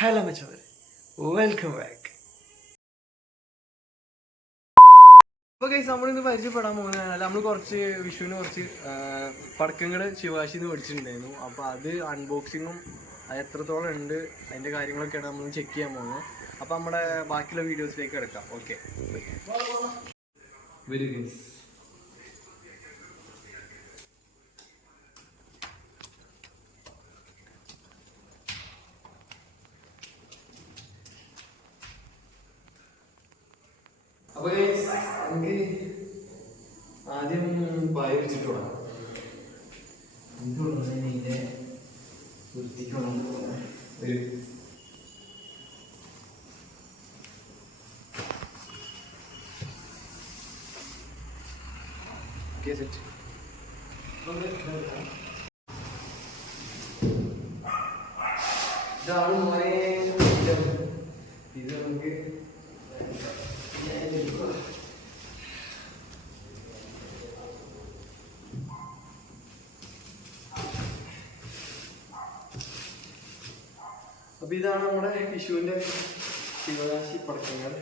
Hello മച്ചവരെ, welcome back. അപ്പോൾ guys, നമ്മളിന്ന് പരിചയപ്പെടാൻ പോകുന്നതാണ്. നമ്മൾ വിഷുവിന് കുറച്ച് പടക്കങ്ങൾ ശിവാശിന്ന് മേടിച്ചിട്ടുണ്ടായിരുന്നു. അപ്പോൾ അത് അൺബോക്സിങ്ങും അത് എത്രത്തോളം ഉണ്ട് അതിൻ്റെ കാര്യങ്ങളൊക്കെയാണ് നമ്മൾ ചെക്ക് ചെയ്യാൻ പോകുന്നത്. അപ്പോൾ നമ്മുടെ ബാക്കിയുള്ള വീഡിയോസിലേക്ക് കിടക്കാം. Okay, very guys. അപ്പോൾ നമുക്ക് ആദ്യം പായ വെച്ചിട്ട് തുടങ്ങാം. ഇതിൻ്റെ വൃത്തിക്ക് ഒരു സെറ്റ് ഇതാണ് മോനെ. ഇത് നമുക്ക് അപ്പൊ ഇതാണ് നമ്മുടെ വിഷുവിന്റെ ശിവരാശി പടക്കങ്ങൾ.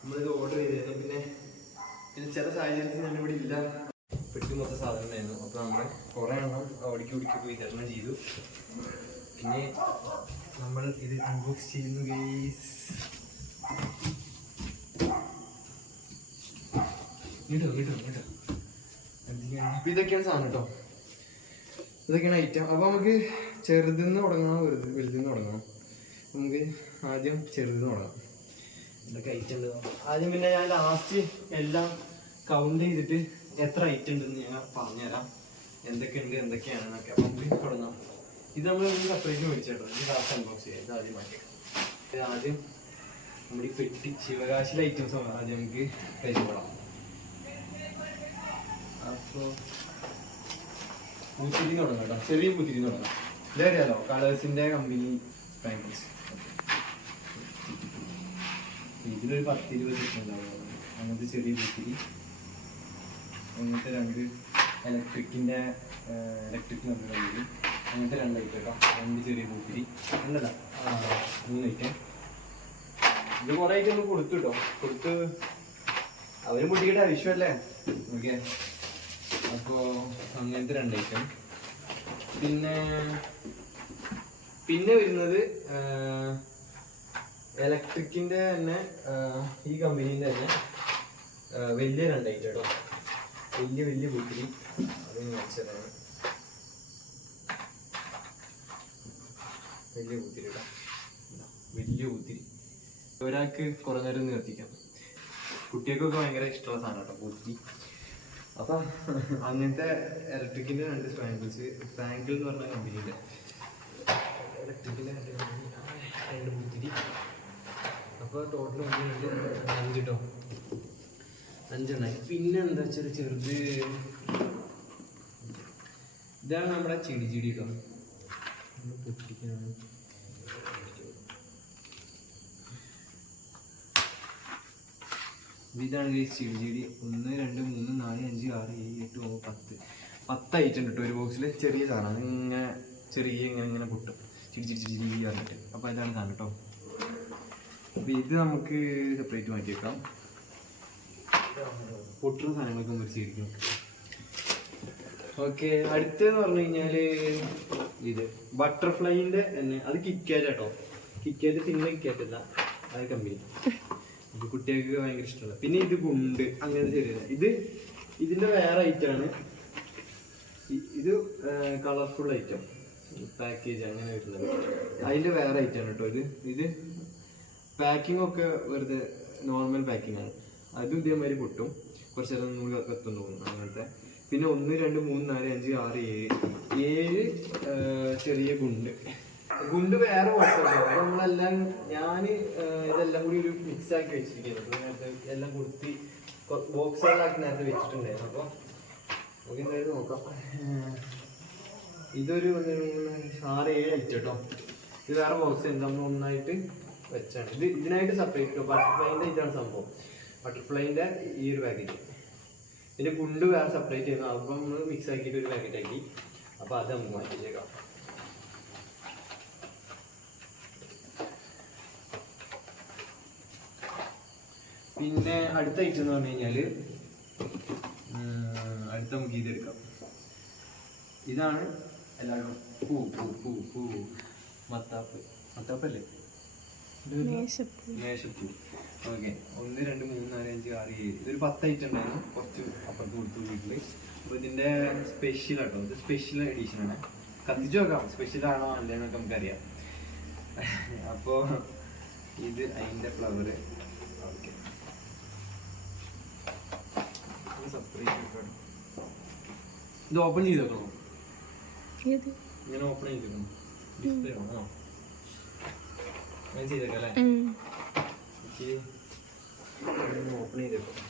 നമ്മളിത് ഓർഡർ ചെയ്തിരുന്നു. പിന്നെ ചില സാഹചര്യത്തിൽ ഞാൻ ഇവിടെ ഇല്ല, പെട്ടി മൊത്തം സാധനമായിരുന്നു. അപ്പൊ നമ്മൾ കുറെ എണ്ണം ഓടിക്ക് വിതരണം ചെയ്തു. പിന്നെ നമ്മൾ ഇത് അൺബോക്സ് ചെയ്യുന്നു ഗൈസ്. ഇതൊക്കെയാണ് സാധനം കേട്ടോ, ഇതൊക്കെയാണ് ഐറ്റം. അപ്പൊ നമുക്ക് ചെറുതിന്ന് തുടങ്ങണം, വലുതിന്ന് തുടങ്ങണം. നമുക്ക് ആദ്യം ചെറുതിന്ന് തുടങ്ങാം. എന്തൊക്കെ ഐറ്റം ഉണ്ട് ആദ്യം. പിന്നെ ഞാൻ ലാസ്റ്റ് എല്ലാം കൗണ്ട് ചെയ്തിട്ട് എത്ര ഐറ്റം ഉണ്ടെന്ന് ഞാൻ പറഞ്ഞുതരാം, എന്തൊക്കെയുണ്ട് എന്തൊക്കെയാണെന്നൊക്കെ. അപ്പം നമുക്ക് തുടങ്ങാം. ഇത് നമ്മൾ സെപ്പറേറ്റ് മേടിച്ചേട്ടോ. ഇത് ലാസ്റ്റ് അൺബോക്സ് ചെയ്യാം. ഇത് ആദ്യം മാറ്റിയേക്കാം. ഇത് ആദ്യം നമ്മുടെ ഈ പെട്ടി ശിവകാശിയിലെ ഐറ്റംസ് ആദ്യം നമുക്ക് പരിചയപ്പെടാം. അപ്പോൾ പൂത്തിരി തുടങ്ങാം കേട്ടോ, ചെറിയ പൂത്തിരി തുടങ്ങാം. ഇതറിയാലോ, കളേഴ്സിന്റെ കമ്പനി സ്പാങ്കിൾസ്. ഇതിലൊരു 10-20 ഉണ്ടാവും. അങ്ങനത്തെ ചെറിയ പൂത്തിരി. അങ്ങനത്തെ രണ്ട് ഇലക്ട്രിക് കമ്പനി. അങ്ങനത്തെ 2 ഐറ്റം കേട്ടോ. 2 ചെറിയ പൂത്തിരി. രണ്ടല്ല, 3 ഐറ്റം. ഇത് കുറെ ഐറ്റം നമ്മൾ കൊടുത്തു കേട്ടോ. കൊടുത്ത് അവര് മുട്ടിയുടെ ആവശ്യമല്ലേ. ഓക്കെ, അപ്പോൾ അങ്ങനത്തെ 2 ഐറ്റം. പിന്നെ വരുന്നത് ഇലക്ട്രിക്കിന്റെ തന്നെ, ഈ കമ്പനീൻ്റെ തന്നെ വലിയ 2 ഐറ്റം കേട്ടോ. വലിയ പൂത്തിരി. അത് വെച്ചതാണ് വലിയ പൂത്തിരി കേട്ടോ. വലിയ പൂത്തിരി ഒരാൾക്ക് കുറേ നേരം നിർത്തിക്കാം. കുട്ടികൾക്കൊക്കെ ഭയങ്കര ഇഷ്ടമുള്ള സാധനം കേട്ടോ പൂത്തിരി. അപ്പൊ അങ്ങനത്തെ ഇലക്ട്രിക്കിന്റെ 2 സ്പാങ്കിൾസ്. സ്പാങ്കിൾ എന്ന് പറഞ്ഞ കമ്പനിയുടെ ഇലക്ട്രിക്കിന്റെ 2 പൂത്തിരി. അപ്പൊ ടോട്ടൽ 5 കേട്ടോ, 5 എണ്ണ. പിന്നെ എന്താ വെച്ചാൽ ചെറുത് ഇതാണ് നമ്മുടെ ചിടി കേട്ടോ. പൊട്ടിക്കാണ്. ഇതാണ് ചിടി. 1 2 3 4 5 6 7 8 9 10 ഐറ്റം കിട്ടും ഒരു ബോക്സിൽ. ചെറിയ സാധനം ഇങ്ങനെ ഇങ്ങനെ പൊട്ടും, ചിരി പറഞ്ഞിട്ട്. അപ്പോൾ ഇതാണ് സാധനം കേട്ടോ. അപ്പോൾ ഇത് നമുക്ക് സെപ്പറേറ്റ് മാറ്റി വെക്കാം. പൊട്ടുന്ന സാധനങ്ങളൊക്കെ മുറിച്ചിരിക്കും. ഓക്കെ, അടുത്തെന്ന് പറഞ്ഞു കഴിഞ്ഞാൽ ഇത് ബട്ടർഫ്ലൈൻ്റെ തന്നെ. അത് കിറ്റ്കാറ്റ് കേട്ടോ. കിറ്റ്കാറ്റ് തിന്ന കിറ്റ്കാറ്റല്ല, അത് കമ്പനി. കുട്ടികൾക്ക് ഭയങ്കര ഇഷ്ടമാണ്. പിന്നെ ഇത് ഗുണ്ട്, അങ്ങനത്തെ ചെറിയ ഇതിന്റെ വേറെ ഐറ്റമാണ്. ഇത് കളർഫുൾ ഐറ്റം പാക്കേജ് അങ്ങനെ വരുന്നത്. അതിന്റെ വേറെ ഐറ്റമാണ് കേട്ടോ. ഇത് പാക്കിംഗ് ഒക്കെ വെറുതെ നോർമൽ പാക്കിംഗ് ആണ്. അതും ഇതേമാതിരി പൊട്ടും, കുറച്ച് നേരം നൂല് കത്തും തോന്നുന്നു അങ്ങനത്തെ. പിന്നെ 1 2 3 4 5 6 7 ചെറിയ ഗുണ്ട് വേറെ വാട്സാപ്പ്. അപ്പോൾ നമ്മളെല്ലാം ഇതെല്ലാം കൂടി ഒരു മിക്സ് ആക്കി വെച്ചിരിക്കുന്നത്. നേരത്തെ എല്ലാം കൊടുത്തി ബോക്സുകളാക്കി നേരത്തെ വെച്ചിട്ടുണ്ടായിരുന്നു. അപ്പോൾ നമുക്ക് എന്തായാലും നോക്കാം. ഇതൊരു 6-7 ഐറ്റം കേട്ടോ. ഇത് വേറെ ബോക്സ് ഉണ്ട്, നമ്മൾ ഒന്നായിട്ട് വെച്ചാണ്. ഇതിനായിട്ട് സെപ്പറേറ്റ് കേട്ടോ. ബട്ടർഫ്ലൈൻ്റെ ഇതാണ് സംഭവം. ബട്ടർഫ്ലൈൻ്റെ ഈ ഒരു പാക്കറ്റ്. ഇതിൻ്റെ ഗുണ്ട് വേറെ സെപ്പറേറ്റ് ചെയ്യുന്നു. അപ്പം നമ്മൾ മിക്സ് ആക്കിയിട്ട് ഒരു പാക്കറ്റ് ആക്കി. അപ്പോൾ അത് നമുക്ക് മാറ്റിച്ചേക്കാം. പിന്നെ അടുത്ത ഐറ്റം എന്ന് പറഞ്ഞു കഴിഞ്ഞാൽ അടുത്ത നമുക്ക് ഇതെടുക്കാം. ഇതാണ് എല്ലാവരും പൂ പൂ പൂ പൂ മത്താപ്പ്, മത്താപ്പല്ലേ, മേശപ്പൂ. ഓക്കെ, 1 2 3 4 5 6 7 ഇതൊരു 10 ഐറ്റം ഉണ്ടായിരുന്നു, കുറച്ച് അപ്പുറത്ത് കൊടുത്തു വീട്ടിൽ. അപ്പോൾ ഇതിൻ്റെ സ്പെഷ്യൽ ആട്ടോ, ഇത് സ്പെഷ്യൽ എഡീഷനാണ്. കത്തിച്ച് നോക്കാം സ്പെഷ്യൽ ആണോ അല്ലേന്നൊക്കെ നമുക്കറിയാം. അപ്പോൾ ഇത് അതിൻ്റെ ഫ്ലവർ. ഓക്കെ, സെപ്പറേറ്റ് ഇത് ഓപ്പൺ ചെയ്ത് വെക്കണോ? ഇങ്ങനെ ഓപ്പൺ ചെയ്ത് വെക്കണം. ഡിസ്പ്ലേ ആണോ? അങ്ങനെ ചെയ്തേക്കാം അല്ലേ? ഓപ്പൺ ചെയ്ത് വെക്കാം.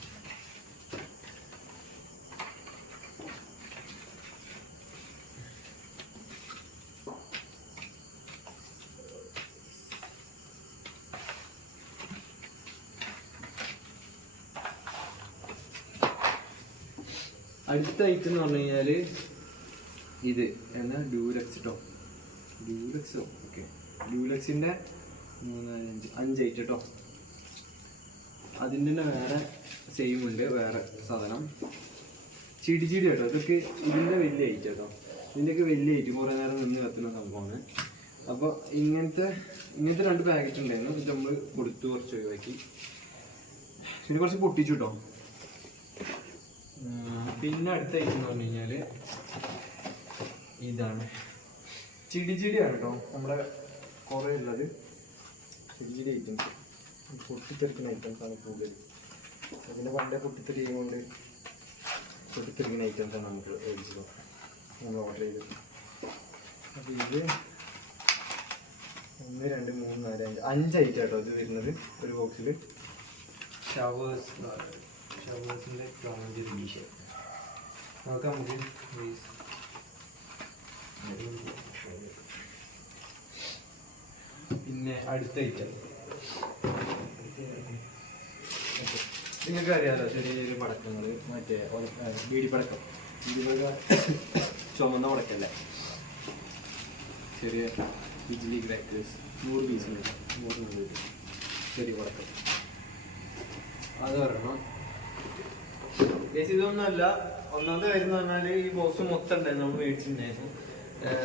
അടുത്ത ഐറ്റം എന്ന് പറഞ്ഞു കഴിഞ്ഞാൽ ഇത് എന്നാ ഡ്യൂലക്സ് കേട്ടോ, ഡ്യൂലക്സോ. ഓക്കെ, ഡ്യൂലക്സിൻ്റെ 3 4 5 ഐറ്റം കേട്ടോ. അതിൻ്റെ തന്നെ വേറെ സെയിം ഉണ്ട്, വേറെ സാധനം ചിടി കേട്ടോ. ഇതൊക്കെ ഇതിൻ്റെ വലിയ ഐറ്റം കേട്ടോ, ഇതിൻ്റെയൊക്കെ വലിയ ഐറ്റം കുറേ നേരം നിന്ന് കത്തുന്ന സംഭവമാണ്. അപ്പോൾ ഇങ്ങനത്തെ 2 പാക്കറ്റ് ഉണ്ടായിരുന്നു, ഇത് നമ്മൾ കൊടുത്തു, കുറച്ച് ഒഴിവാക്കി. പിന്നെ കുറച്ച് പൊട്ടിച്ചു കേട്ടോ. പിന്നെ അടുത്ത ഐറ്റം എന്ന് പറഞ്ഞു കഴിഞ്ഞാൽ ഇതാണ് ചിടിയാണ് കേട്ടോ. നമ്മുടെ കുറേ ഉള്ളത് ചിടി ഐറ്റംസ്, പൊട്ടിത്തെറിക്കുന്ന ഐറ്റംസാണ് കൂടുതൽ. അതിൻ്റെ പണ്ടേ പൊട്ടിത്തെറിയും കൊണ്ട് പൊട്ടിത്തെറിക്കുന്ന ഐറ്റംസാണ് നമുക്ക് മേടിച്ചത്, നമ്മൾ ഓർഡർ ചെയ്തത്. അപ്പോൾ ഇത് 1 2 3 4 5 ഐറ്റം കേട്ടോ ഇത് വരുന്നത് ഒരു ബോക്സിൽ. ഷവേഴ്സിൻ്റെ ക്ലോഞ്ച് റീഷ് നോക്കാം നമുക്ക്. പിന്നെ അടുത്ത ഐറ്റം നിങ്ങൾക്ക് അറിയാമല്ലോ, ചെറിയ ചെറിയ പടക്കങ്ങൾ, മറ്റേ ബീഡിപ്പടക്കം. ചുമന്ന പടക്കല്ലേ, ചെറിയ ബിജ്ലി ക്രാക്കേഴ്സ് 100 പീസുണ്ട്, 100 ചെറിയ പടക്കം. അത് പറയണം. ഇതൊന്നുമല്ല, ഒന്നാമത്തെ കാര്യം എന്ന് പറഞ്ഞാൽ ഈ ബോക്സ് മൊത്തം ഉണ്ടായിരുന്നു, നമ്മൾ മേടിച്ചിട്ടുണ്ടായിരുന്നു.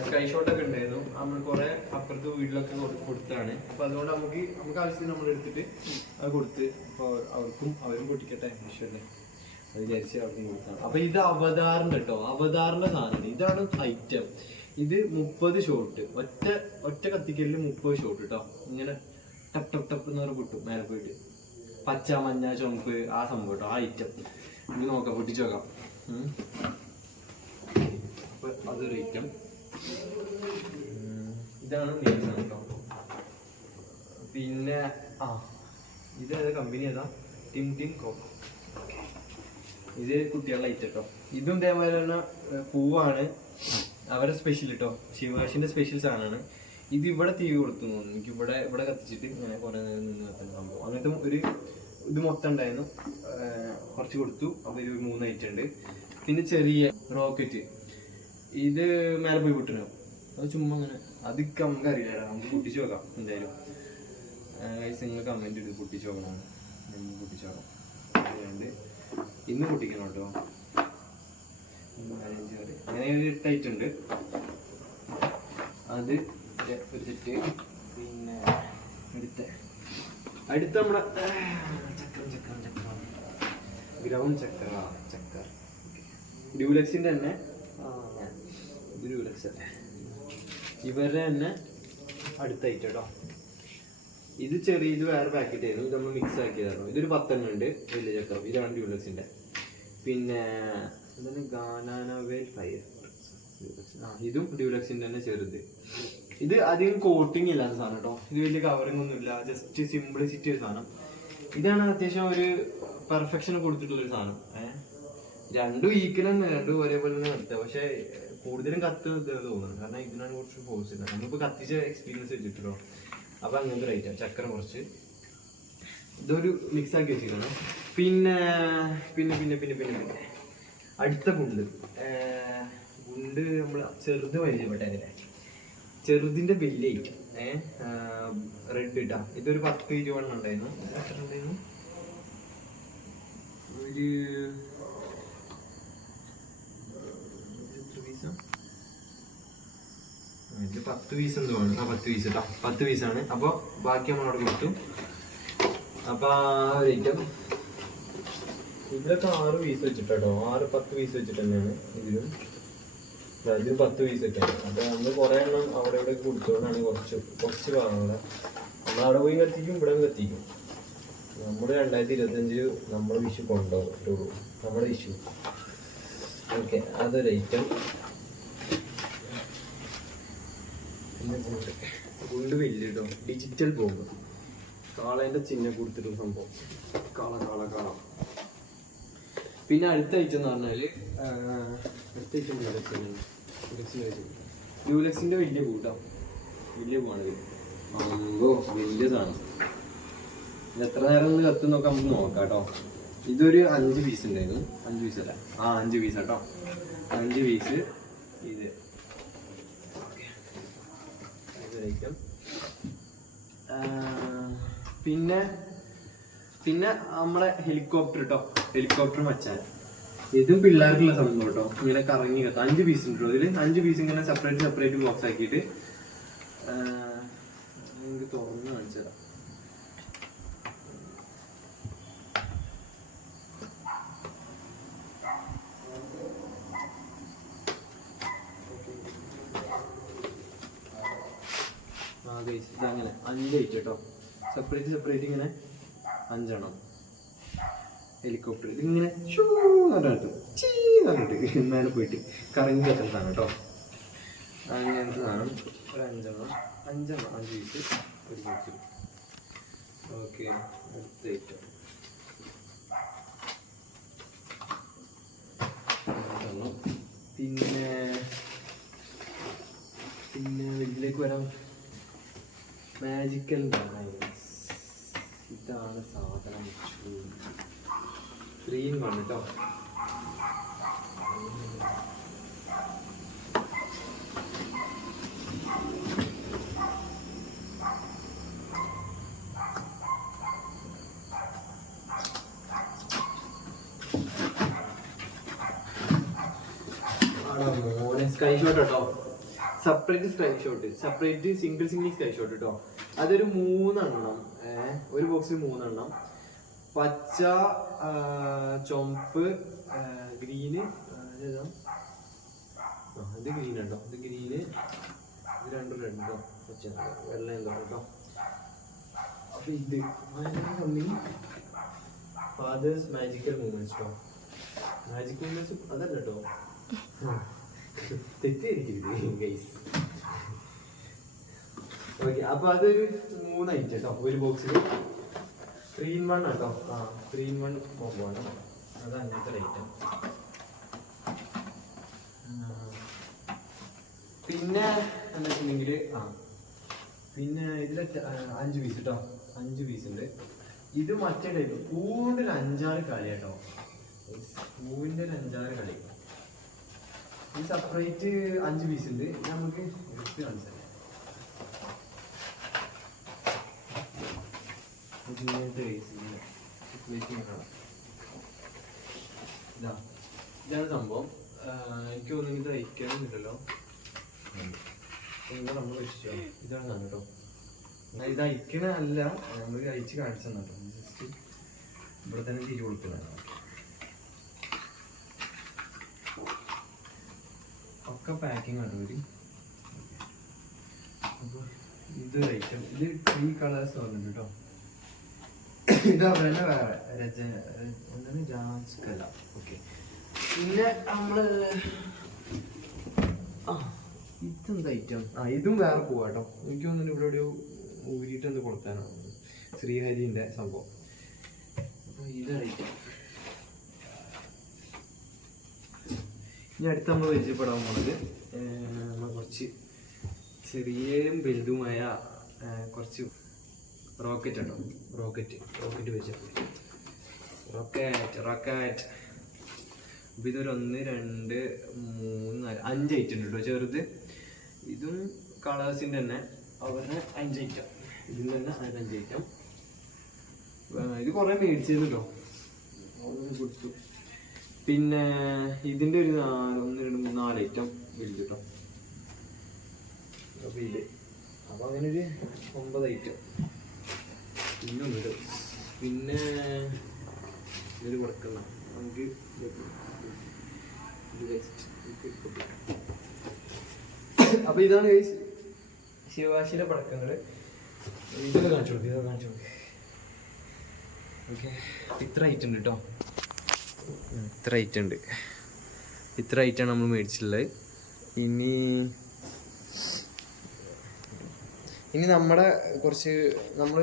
സ്കൈ ഷോട്ടൊക്കെ ഉണ്ടായിരുന്നു, നമ്മൾ കുറെ അപ്പുറത്ത് വീട്ടിലൊക്കെ കൊടുത്താണ്. അപ്പൊ അതുകൊണ്ട് നമുക്ക് ആവശ്യത്തിന് നമ്മൾ എടുത്തിട്ട് അത് കൊടുത്ത്, അപ്പോൾ അവരും പൊട്ടിക്കട്ടെ വിഷയല്ലേ, അത് വിചാരിച്ച് അവർക്കും കൊടുത്താണ്. അപ്പൊ ഇത് അവതാറിന്റെ കേട്ടോ, അവതാറിന്റെ സാധനമാണ്. ഇതാണ് ഐറ്റം. ഇത് 30 ഷോട്ട്, ഒറ്റ കത്തിക്കലിൽ 30 ഷോട്ട് കേട്ടോ. ഇങ്ങനെ ടപ്പ് ടപ്പ് ടപ്പ് എന്ന് പറഞ്ഞ് പൊട്ടും മേലെ പോയിട്ട്. പച്ച മഞ്ഞ ചുമപ്പ് ആ സംഭവം കേട്ടോ, ആ ഐറ്റം. ഇത് നോക്കാം, പൊട്ടിച്ച് നോക്കാം. അപ്പൊ അതൊരു ഐറ്റം. ഇതാണ് മെയിൻ സാധനം കേട്ടോ. പിന്നെ ഇത് ഏതാ കമ്പനി ഏതാ? ടിം കോക്കോ. ഇത് കുട്ടികളുടെ ഐറ്റം കേട്ടോ. ഇതും ഇതേപോലെ തന്നെ പൂവാണ് അവരുടെ സ്പെഷ്യൽ കേട്ടോ, ശിവകാശിന്റെ സ്പെഷ്യൽ സാധനമാണ്. ഇത് ഇവിടെ തീ കൊടുത്തു തോന്നുന്നു എനിക്ക്, ഇവിടെ കത്തിച്ചിട്ട് ഇങ്ങനെ കുറെ നേരം നിന്ന് കത്തുന്ന സംഭവം. അങ്ങനത്തെ ഇത് മൊത്തം ഉണ്ടായിരുന്നു, കുറച്ച് കൊടുത്തു. അപ്പോൾ ഒരു 3 ഐറ്റം ഉണ്ട്. പിന്നെ ചെറിയ റോക്കറ്റ്, ഇത് മേലെ പോയി പൊട്ടണം. അത് ചുമ്മാ അങ്ങനെ, അതൊക്കെ നമുക്ക് അറിയില്ല, നമുക്ക് പൊട്ടിച്ച് നോക്കാം എന്തായാലും. നിങ്ങൾ കമൻറ്റ് ചെയ്ത് പൊട്ടിച്ച് നോക്കണം, പൊട്ടിച്ച് നോക്കാം. അതുകൊണ്ട് ഇന്ന് പൊട്ടിക്കണം കേട്ടോ. 4 5 6 അങ്ങനെ ഒരു 8 ഐറ്റം ഉണ്ട്. അത് ഒരു സെറ്റ്. പിന്നെ അടുത്ത നമ്മുടെ ചക്രം ഗ്രൗണ്ട് ചക്കർ ഡ്യൂലക്സിന്റെ തന്നെ. ഇത് ഡ്യൂലക്സ് അല്ലേ, ഇവരുടെ തന്നെ അടുത്ത ഐറ്റം കേട്ടോ. ഇത് ചെറിയ, ഇത് വേറെ പാക്കറ്റ് ആയിരുന്നു, ഇത് നമ്മൾ മിക്സ് ആക്കിയതായിരുന്നു. ഇതൊരു 10 ഉണ്ട് വലിയ ചക്രം. ഇതാണ് ഡ്യൂലക്സിന്റെ. പിന്നെ എന്താണ് ഗാനാനവേൽ ഫയർ, ഇതും ഡ്യൂലക്സിന്റെ തന്നെ ചെറുത്. ഇത് അധികം കോട്ടിങ് ഇല്ലാത്ത സാധനം കേട്ടോ. ഇത് വലിയ കവറിങ് ഒന്നുമില്ല, ജസ്റ്റ് സിംപ്ലിസിറ്റി ഒരു സാധനം. ഇതാണ് അത്യാവശ്യം ഒരു പെർഫെക്ഷൻ കൊടുത്തിട്ടുള്ളൊരു സാധനം. രണ്ടും ഈക്വൽ തന്നെ, രണ്ടും ഒരേപോലെ തന്നെ കത്തുക. പക്ഷെ കൂടുതലും കത്ത് തോന്നുന്നു, കാരണം ഇതിനാണ് കുറച്ച് ഫോഴ്സ് ഇല്ല. നമ്മളിപ്പോൾ കത്തിച്ച എക്സ്പീരിയൻസ് വെച്ചിട്ടോ. അപ്പൊ അങ്ങനത്തെ റൈറ്റാണ്. ചക്കര കുറച്ച് ഇതൊരു മിക്സ് ആക്കി വെച്ചിരിക്കണം. പിന്നെ പിന്നെ പിന്നെ പിന്നെ പിന്നെ അടുത്ത ഗുണ്ട് നമ്മൾ ചെറുത് പരിചയപ്പെട്ടതില്ലേ, ചെറുതിന്റെ വലിയ ഐറ്റം റെഡ് ഇട്ടാ. ഇതൊരു 10 രൂപ ഉണ്ടായിരുന്നു. ഒരു എത്ര പീസാ? ഇത് 10 പീസ് എന്തോ ആണ്. 10 പീസ് കേട്ടോ, 10 പീസാണ്. അപ്പോൾ ബാക്കി നമ്മളവിടെ കൊടുത്തു. അപ്പോൾ ആ ഒരു ഐറ്റം ഇതിലൊക്കെ 6 പീസ് വെച്ചിട്ടോ, 6-10 പീസ് വെച്ചിട്ട് തന്നെയാണ് ഇതിലും. ഇതിന് 10 പീസ് വെക്കാണ്. അപ്പോൾ നമ്മൾ കുറേ എണ്ണം അവിടെ ഇവിടെ കൊടുത്തുകൊണ്ടാണ് കുറച്ച് ഭാഗങ്ങളെ നമ്മളവിടെ പോയി കത്തിക്കും, ഇവിടെ കത്തിക്കും. നമ്മൾ 2025 നമ്മൾ വിഷു കൊണ്ടുപോകും, നമ്മുടെ വിഷു. ഓക്കെ, അതൊരു ഐറ്റം. പിന്നെ ഗുണ്ട് വലിയ കേട്ടോ, ഡിജിറ്റൽ ബോംബ്, കാളേൻ്റെ ചിഹ്നം കൊടുത്തിട്ടുള്ള സംഭവം. കാള. പിന്നെ അടുത്ത ഐറ്റം എന്ന് പറഞ്ഞാൽ അടുത്ത ഐറ്റം ഡ്യൂലക്സിൻ്റെ വലിയ പൂട്ടാണ്. വലിയ പൂവാണ് ഇത്. വലിയ സാധനം. ഇത് എത്ര നേരം ഒന്ന് കത്തും നോക്കാം, നമുക്ക് നോക്കാം കേട്ടോ. ഇതൊരു 5 പീസ് ഉണ്ടായിരുന്നു. 5 പീസല്ല, 5 പീസ് കേട്ടോ. 5 പീസ് ഇത് ഐറ്റം. പിന്നെ നമ്മളെ ഹെലികോപ്റ്റർ കേട്ടോ, ഹെലികോപ്റ്റർ മച്ചാൻ. ഇതും പിള്ളേർക്കുള്ള സംഭവം കേട്ടോ. ഇങ്ങനെ കറങ്ങി കത്താം. 5 പീസ് ഉണ്ട് ഇതിൽ. 5 പീസ് ഇങ്ങനെ സെപ്പറേറ്റ് ബോക്സ് ആക്കിയിട്ട് നിങ്ങൾക്ക് തുറന്ന് കാണിച്ചു തരാം. ഇതങ്ങനെ 5 ഐറ്റം കേട്ടോ, സെപ്പറേറ്റ് ഇങ്ങനെ 5 എണ്ണം. ഹെലികോപ്റ്റർ ഇതിങ്ങനെ പറഞ്ഞിട്ട് മേലെ പോയിട്ട് കറങ്ങി കത്തുന്ന സാധനം കേട്ടോ. അങ്ങനത്തെ സാധനം ഒരു 5 പീസ് ഒരു ബോക്സിൽ. ഓക്കെ, അടുത്ത ഐറ്റം പിന്നെ വലിയിലേക്ക് വരാം. Magical diamonds. ഇതാണ് സാധനം. ഗ്രീൻ വൺ കേട്ടോ. സ്കൈ ഷോട്ട് കേട്ടോ, സെപ്പറേറ്റ് സിംഗിൾ സ്കൈ ഷോട്ട് കേട്ടോ. അതൊരു 3 എണ്ണം, ഒരു ബോക്സിൽ 3 എണ്ണം. പച്ച, ചുവപ്പ്, ഗ്രീന്. ഇത് ഗ്രീൻ കേട്ടോ, ഇത് ഗ്രീന്. ഇത് 2 റെഡോ, പച്ച വെള്ള എന്തോ കേട്ടോ. അപ്പൊ ഇത് കമ്പനി ഫാദേഴ്സ് മാജിക്കൽ മൂവ്മെന്റ്സ് കേട്ടോ. മാജിക് മൂവ്മെന്റ്സ് അതല്ല കേട്ടോ, തെറ്റിയിരിക്കരുത് ഗൈസ്. ഓക്കെ, അപ്പൊ അതൊരു 3 ഐറ്റം കേട്ടോ ഒരു ബോക്സിൽ. 3-in-1 കേട്ടോ. 3-in-1 കോമ്പോണ്. അത് അങ്ങനത്തെ ഐറ്റം. പിന്നെ എന്താ വെച്ചിട്ടുണ്ടെങ്കിൽ പിന്നെ ഇതിൽ 5 പീസ് കേട്ടോ, 5 പീസ് ഉണ്ട്. ഇത് മറ്റേ ടൈപ്പ് പൂവിൻ്റെ ഒരു 5-6 കളി കേട്ടോ. പൂവിൻ്റെ ഒരു 5-6 കളി. ഇത് സെപ്പറേറ്റ് 5 പീസ് ഉണ്ട്. നമുക്ക് എടുത്ത് കാണിച്ചു. ഇതാണ് സംഭവം. എനിക്ക് തോന്നുന്നു ഇത് അയക്കാനൊന്നുമില്ലല്ലോ. നമ്മൾ വെച്ചോ, ഇതാണ് കേട്ടോ. ഇത് അയക്കണ അല്ല, നമ്മൾ അയച്ച് കാണിച്ചു തന്നോ. ജസ്റ്റ് ഇവിടെ തന്നെ തിരി കൊടുക്കുന്നതാണ്. ഒക്കെ പാക്കിംഗ് ആണ് ഒരു. അപ്പോൾ ഇത് ഐറ്റം, ഇത് 3 കളേഴ്സ് വന്നിട്ടുണ്ട് കേട്ടോ. ഇതവരെ വേറെ എന്താണ് ജാസ്കല. ഓക്കെ, പിന്നെ നമ്മള് ഇതെന്താ ഐറ്റം? ഇതും വേറെ പോവാ കേട്ടോ. എനിക്ക് തോന്നുന്നു ഇവിടെ ഒരു ഊരിയിട്ട് എന്ത് കൊടുക്കാനാണ്. ശ്രീഹരിന്റെ സംഭവം. അപ്പൊ ഇത് ഐറ്റം. ഇനി അടുത്ത് നമ്മൾ പരിചയപ്പെടാൻ പോകുന്നത് നമ്മൾ കുറച്ച് ചെറിയയും വലുതുമായ കുറച്ച് റോക്കറ്റ് ഉണ്ടോ. റോക്കറ്റ് പരിചയപ്പെടും. റോക്കറ്റ്. അപ്പം ഇതൊരു 1, 2, 3, 4, 5 ഐറ്റം ഉണ്ട് കേട്ടോ ചെറുത്. ഇതും കളേഴ്സിൻ്റെ തന്നെ അവരുടെ 5 ഐറ്റം. ഇതിൽ തന്നെ 5 ഐറ്റം. ഇത് കുറേ മേടിച്ചിരുന്നു കേട്ടോ. കൊടുത്തു. പിന്നെ ഇതിൻ്റെ ഒരു 1 2 3 4 ഐറ്റം വലുത് കേട്ടോ. അപ്പോൾ ഇത് അപ്പോൾ അങ്ങനെ ഒരു 9 ഐറ്റം പിന്നെ ഉണ്ട്. പിന്നെ ഇതൊരു കൊടുക്കുന്ന നമുക്ക് അപ്പോൾ ഇതാണ് ശിവകാശിയിലെ പടക്കങ്ങൾ. ഇതൊക്കെ കാണിച്ചു കൊടുക്കുക. ഓക്കെ, ഇത്ര ഐറ്റം ഉണ്ട് കേട്ടോ. ഇത്ര ഐറ്റമാണ് നമ്മൾ മേടിച്ചിട്ടുള്ളത്. ഇനി നമ്മുടെ കുറച്ച് നമ്മൾ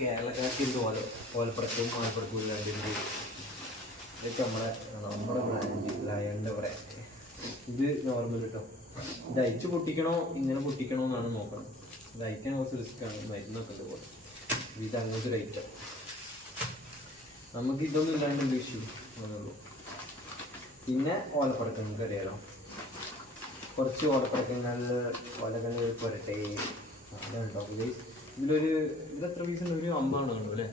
കേരളക്കാർക്ക് ഇത് ഓലപ്പടക്കവും ആലപ്പടക്കവും കണ്ടിട്ടുണ്ട്. ഇതൊക്കെ നമ്മുടെ ബ്രാൻഡ് ലയൻ്റെ ബ്രാൻഡ്. ഇത് നോർമൽ കേട്ടോ. ഇത് അയച്ച് പൊട്ടിക്കണോ ഇങ്ങനെ പൊട്ടിക്കണോ എന്നാണ് നോക്കണം. ഇത് അയക്കാൻ കുറച്ച് റിസ്ക്കാണ്, മരുന്നൊക്കെ ഉണ്ട് പോലെ. ഇത് അങ്ങനത്തെ ഒരു ഐറ്റം. നമുക്ക് ഇതൊന്നും ഇല്ലാണ്ട് ഇഷ്യൂ ആണുള്ളൂ. പിന്നെ ഓലപ്പടക്കം നമുക്ക് അറിയാലോ, കുറച്ച് ഓലകൾ പുരട്ടെ അതുണ്ടോ. ഇതിലൊരു എത്ര പീസ് ഉണ്ട്? ഒരു 50 കാണും അല്ലേ,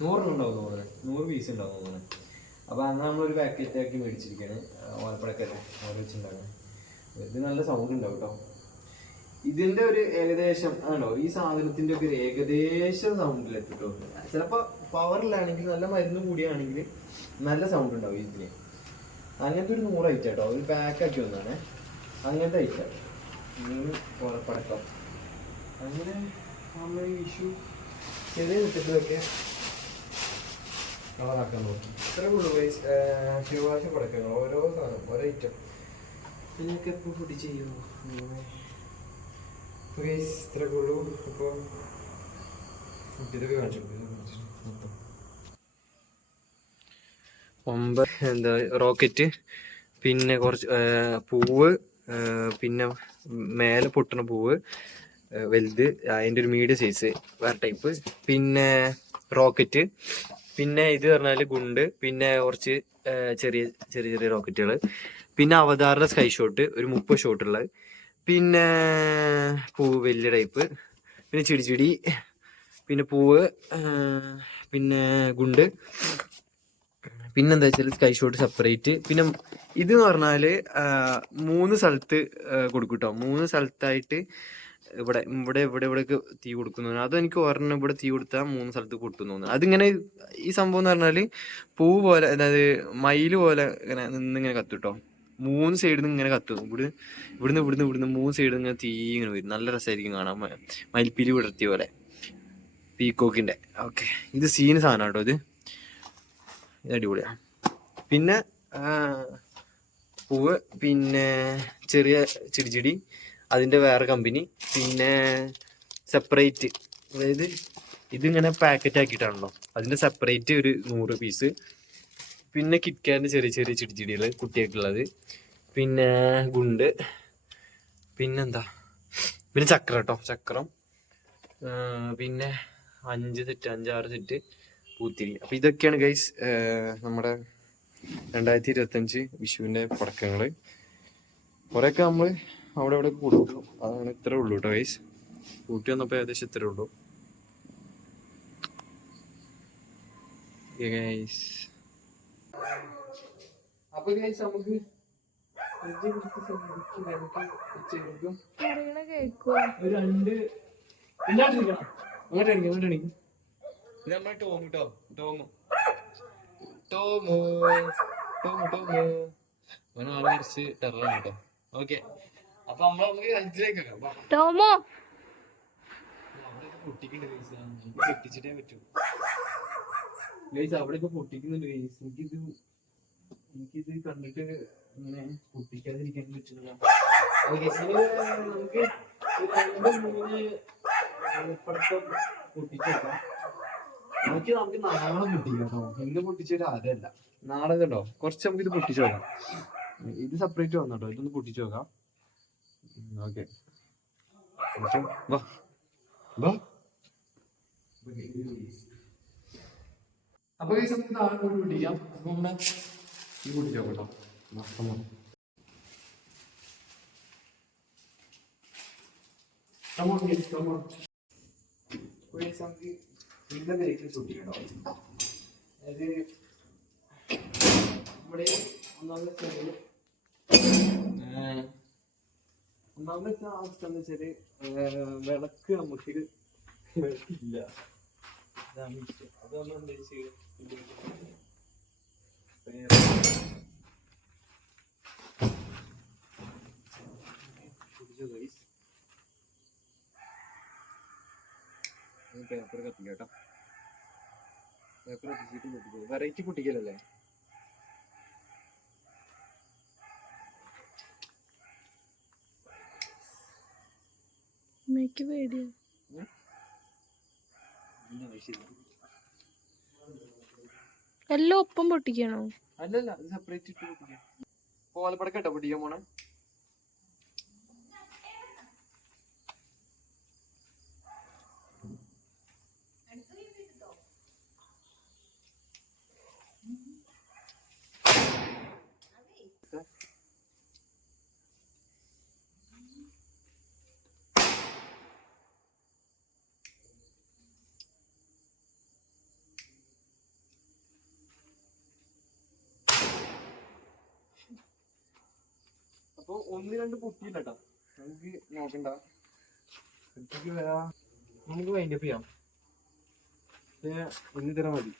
100 ഉണ്ടാവും തോന്നുന്നത്, 100 പീസ് ഉണ്ടാവും തോന്നുന്നത്. അപ്പോൾ അങ്ങനെ നമ്മളൊരു പാക്കറ്റ് ആക്കി മേടിച്ചിരിക്കുകയാണ് ഓലപ്പടക്കല്ലേ, ഓല വെച്ചുണ്ടാക്കുന്നത്. ഇത് നല്ല സൗണ്ട് ഉണ്ടാവും കേട്ടോ. ഇതിൻ്റെ ഒരു ഏകദേശം ആണോ ഈ സാധനത്തിൻ്റെ ഒക്കെ ഒരു ഏകദേശം സൗണ്ടിലെത്തും കേട്ടോ. ചിലപ്പോൾ പവറിലാണെങ്കിൽ നല്ല മരുന്ന് കൂടിയാണെങ്കിൽ നല്ല സൗണ്ട് ഉണ്ടാവും ഇതിന്. അങ്ങനത്തെ ഒരു 100 ഐറ്റം കേട്ടോ, ഒരു പാക്കാക്കി വന്നാണ് അങ്ങനത്തെ ഐറ്റം. 3 ഓലപ്പടക്കം. അങ്ങനെ നമ്മൾ ഇഷ്യൂ ചെറിയ കുട്ടികളൊക്കെ കളറാക്കാൻ നോക്കി. ഇത്ര ഉള്ളൂ ശിവകാശ പടക്കങ്ങൾ, ഓരോ സാധനം ഓരോ ഐറ്റം. ഇതിനൊക്കെ എപ്പോൾ ഫുഡ് ചെയ്യുമോ ഇത്രയൊക്കെ ഉള്ളൂ. അപ്പോൾ ഇതൊക്കെ കാണിച്ചു മൊത്തം 9 എന്താ റോക്കറ്റ്, പിന്നെ കുറച്ച് പൂവ്, പിന്നെ മേലെ പൊട്ടണ പൂവ് വലുത്, അതിൻ്റെ ഒരു മീഡിയം സൈസ് വേറെ ടൈപ്പ്, പിന്നെ റോക്കറ്റ്, പിന്നെ ഇത് പറഞ്ഞാൽ ഗുണ്ട്, പിന്നെ കുറച്ച് ചെറിയ ചെറിയ ചെറിയ റോക്കറ്റുകൾ, പിന്നെ അവതാറിൻ്റെ സ്കൈ ഷോട്ട് ഒരു 30 ഷോട്ടുള്ളത്, പിന്നെ പൂവ് വലിയ ടൈപ്പ്, പിന്നെ ചിടി, പിന്നെ പൂവ്, പിന്നെ ഗുണ്ട്, പിന്നെന്താ വെച്ചാൽ സ്കൈ ഷോട്ട് സെപ്പറേറ്റ്. പിന്നെ ഇതെന്ന് പറഞ്ഞാൽ 3 സ്ഥലത്ത് കൊടുക്കും കേട്ടോ. 3 സ്ഥലത്തായിട്ട് ഇവിടെയൊക്കെ തീ കൊടുക്കുന്നു. അതെനിക്ക് ഒരെണ്ണം ഇവിടെ തീ കൊടുത്താൽ 3 സ്ഥലത്ത് പൊട്ടുന്നു തോന്നുന്നു. അതിങ്ങനെ ഈ സംഭവം എന്ന് പറഞ്ഞാൽ പൂ പോലെ, അതായത് മയിൽ പോലെ ഇങ്ങനെ നിന്നിങ്ങനെ കത്തും കേട്ടോ. 3 സൈഡിൽ നിന്ന് ഇങ്ങനെ കത്തും. ഇവിടുന്ന് 3 സൈഡിൽ നിന്ന് ഇങ്ങനെ തീ ഇങ്ങനെ വരും. നല്ല രസമായിരിക്കും കാണാൻ, മയിൽപ്പീലി വിടർത്തിയ പോലെ, പീക്കോക്കിൻ്റെ. ഓക്കെ, ഇത് സീന് സാധനം കേട്ടോ. ഇത് അടിപൊളിയാണ്. പിന്നെ പൂവ്, പിന്നെ ചെറിയ ചിടി, അതിൻ്റെ വേറെ കമ്പനി, പിന്നെ സെപ്പറേറ്റ്, അതായത് ഇതിങ്ങനെ പാക്കറ്റ് ആക്കിയിട്ടാണല്ലോ, അതിൻ്റെ സെപ്പറേറ്റ് ഒരു 100 പീസ്. പിന്നെ കിറ്റ്കാറ്റിൻ്റെ ചെറിയ ചെറിയ ചിടികൾ കുട്ടിയൊക്കെയുള്ളത്, പിന്നെ ഗുണ്ട്, പിന്നെന്താ, പിന്നെ ചക്രം കേട്ടോ, ചക്രം, പിന്നെ 5-6 സെറ്റ് പൂത്തിരി. അപ്പോൾ ഇതൊക്കെയാണ് ഗൈസ് നമ്മുടെ 2025 വിഷുവിൻ്റെ പടക്കങ്ങൾ. കുറേയൊക്കെ നമ്മൾ അവിടെ കൊടുക്കും. അതാണ് ഇത്രേ ഉള്ളൂ കേട്ടോ ഗൈസ്. കൂട്ടി വന്നപ്പോൾ ഏകദേശം ഇത്രേ ഉള്ളൂ ഗൈസ്. അപ്പോൾ ഗൈസ് നമുക്ക് അങ്ങോട്ടടിക്കും. ഇത് നമ്മളെ ടോമു കേട്ടോ, ടോമു അവനാളെ കുറച്ച് ടെററാണ് കേട്ടോ. ഓക്കെ, അപ്പൊ നമുക്ക് ഇതിലേക്ക് പൊട്ടിക്കണ്ട് പൊട്ടിച്ചിട്ടേ പറ്റൂ ഗൈസ്. അവിടെയൊക്കെ പൊട്ടിക്കുന്നുണ്ട് ഗൈസ്. എനിക്കിത് കണ്ടിട്ട് ഇങ്ങനെ പൊട്ടിക്കാതിരിക്കാൻ പറ്റുന്നില്ല. നമുക്ക് 2-3 പടക്കം പൊട്ടിച്ചേക്കാം. നമുക്ക് നാളെ പൊട്ടിക്കാം കേട്ടോ. ഇന്ന് പൊട്ടിച്ചൊരു അതല്ല, നാളെ കേട്ടോ കുറച്ച് നമുക്ക് ഇത് പൊട്ടിച്ചു നോക്കാം. ഇത് സെപ്പറേറ്റ് വന്നു കേട്ടോ, ഇതൊന്ന് പൊട്ടിച്ചു നോക്കാം. ഓക്കെ, അപ്പൊ നമുക്ക് നാളെ പോയി പൊട്ടിക്കാം. അപ്പൊ നമ്മുടെ ഈ പൊട്ടിച്ചോ കേട്ടോ. അത് നമ്മുടെ ഒന്നാമത്തെ അവസ്ഥ എന്ന് വെച്ചാല് വിളക്ക് നമുക്ക് വിളക്കില്ല. അതാണ് വിഷയം. അതൊന്നും എന്താ വെച്ച് പേപ്പർ കത്തിക്കാം കേട്ടോ. പേപ്പർ കത്തിച്ചിട്ട് പൊട്ടിക്കും. വെറൈറ്റി പൊട്ടിക്കലല്ലേ? എല്ലാം ഒപ്പം പൊട്ടിക്കണോ? അല്ലല്ല, അത് സെപ്പറേറ്റ് ഇട്ട് പൊട്ടിക്കാം. ഓലപ്പടക്കട്ടോ പൊട്ടിക്കാൻ പോണേ. അപ്പൊ 1-2 പൊട്ടിയില്ല കേട്ടോ. നമുക്ക് നോക്കണ്ട, നമുക്ക് വൈൻഡപ്പ് ചെയ്യാം. ഇന്നിതര മതി.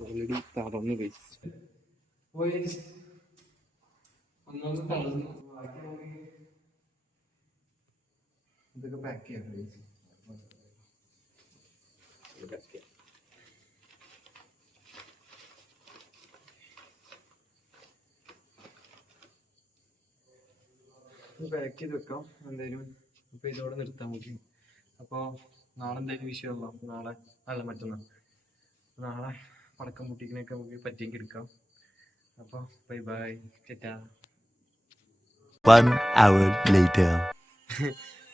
ഓൾറെഡി തളർന്നു ഒന്നാമത് തളർന്നു. ഇതൊക്കെ പാക്ക് ചെയ്യാം. പാക്ക് ചെയ്ത് വെക്കാം എന്തായാലും. അപ്പൊ ഇതോടെ നിർത്താൻ നമുക്ക്. അപ്പോൾ നാളെ എന്തായാലും വിഷയമല്ലോ. നാളെ അല്ല, മറ്റന്നാൾ. നാളെ പടക്കം പൊട്ടിക്കണൊക്കെ നമുക്ക് പറ്റിയെങ്കിൽ എടുക്കാം. അപ്പോൾ bye bye, Tata. 1 hour later.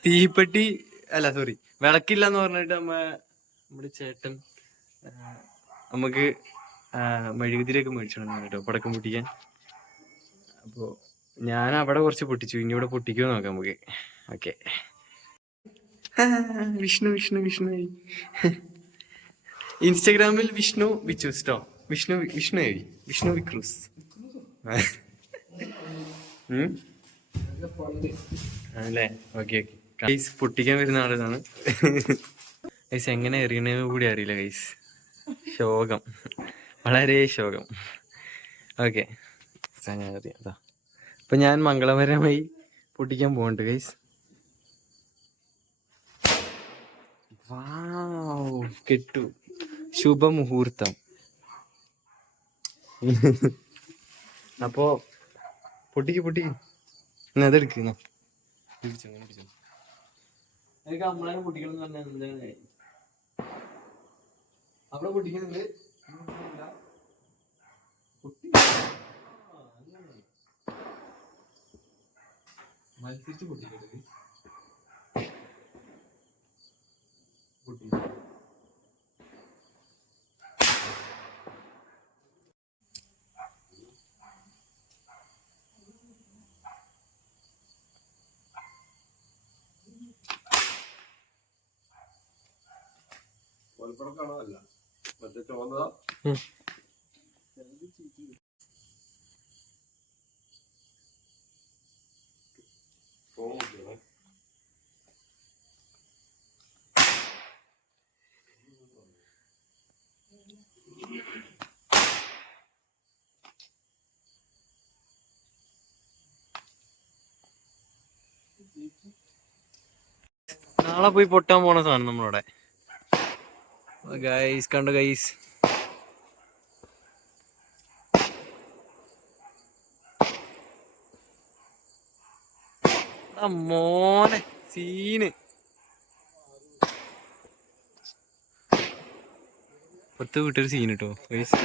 തീപ്പെട്ടി അല്ല, സോറി, വിളക്കില്ലാന്ന് പറഞ്ഞിട്ട് നമ്മുടെ ചേട്ടൻ നമുക്ക് മെഴുകുതിരിയൊക്കെ മേടിച്ചോണ്ട് കേട്ടോ പടക്കം പൊട്ടിക്കാൻ. അപ്പോൾ ഞാൻ അവിടെ കുറച്ച് പൊട്ടിച്ചു, ഇനി ഇവിടെ പൊട്ടിക്കുമോ നോക്കാം നമുക്ക്. ഓക്കെ. വിഷ്ണു വിഷ്ണു വിഷ്ണു ഇൻസ്റ്റഗ്രാമിൽ വിഷ്ണു വിച്ചൂസ് ട്ടോ. വിഷ്ണു വിഷ്ണു വിക്രൂസ് ആണല്ലേ? Okay okay. ഗൈസ് പൊട്ടിക്കാൻ വരുന്ന ആളാണ്. ഗൈസ് എങ്ങനെ എറിയണേന്ന് കൂടി അറിയില്ല ഗൈസ്. ശോകം, വളരെ ശോകം. ഓക്കെ, അതാ. അപ്പൊ ഞാൻ മംഗളപരമായി പൊട്ടിക്കാൻ പോകണ്ട് ഗൈസ്. വാവ്, കെട്ടു. ശുഭമുഹൂർത്തം. അപ്പോ പൊട്ടിക്ക്. അതെടുക്കുന്ന നമ്മളെ പൊട്ടിക്കണം എന്ന് പറഞ്ഞാൽ എന്താണ് അവിടെ പൊട്ടിക്കുന്നുണ്ട്. മത്സരിച്ച് പൊട്ടിക്കട്ടെ. അല്ല മറ്റേ ചോന്നതാ. നാളെ പോയി പൊട്ടാൻ പോണ സാധനം നമ്മളവിടെ. ഗൈസ് കണ്ടു ഗൈസ്. മോനെ സീന്. പുറത്ത് വിട്ടൊരു സീൻ കേട്ടോ ഗൈസ്.